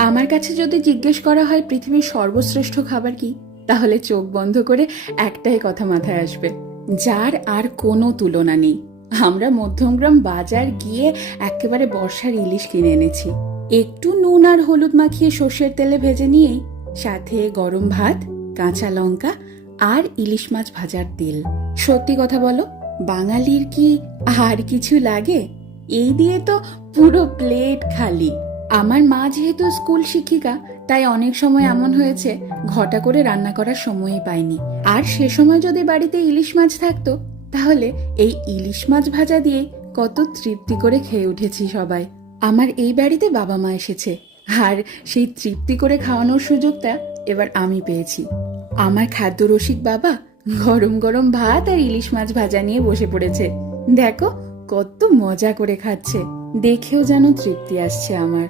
আমার কাছে যদি জিজ্ঞেস করা হয় পৃথিবীর সর্বশ্রেষ্ঠ খাবার কি, তাহলে চোখ বন্ধ করে একটাই কথা মাথায় আসবে, যার আর কোনো তুলনা নেই। আমরা মধ্যমগ্রাম বাজার গিয়ে একেবারে বর্ষার ইলিশ কিনে এনেছি। একটু নুন আর হলুদ মাখিয়ে সর্ষের তেলে ভেজে নিয়েই সাথে গরম ভাত, কাঁচা লঙ্কা আর ইলিশ মাছ ভাজার তেল। সত্যি কথা বলো, বাঙালির কি আর কিছু লাগে? এই দিয়ে তো পুরো প্লেট খালি। আমার মা যেহেতু স্কুল শিক্ষিকা, তাই অনেক সময় এমন হয়েছে ঘটা করে রান্না করার সময়ই পাইনি। আর সে সময় যদি বাড়িতে ইলিশ মাছ থাকতো, তাহলে এই ইলিশ মাছ ভাজা দিয়ে কত তৃপ্তি করে খেয়ে উঠেছি সবাই। আমার এই বাড়িতে বাবা মা এসেছে, আর সেই তৃপ্তি করে খাওয়ানোর সুযোগটা এবার আমি পেয়েছি। আমার খাদ্য রসিক বাবা গরম গরম ভাত আর ইলিশ মাছ ভাজা নিয়ে বসে পড়েছে। দেখো কত মজা করে খাচ্ছে, দেখেও যেন তৃপ্তি আসছে আমার।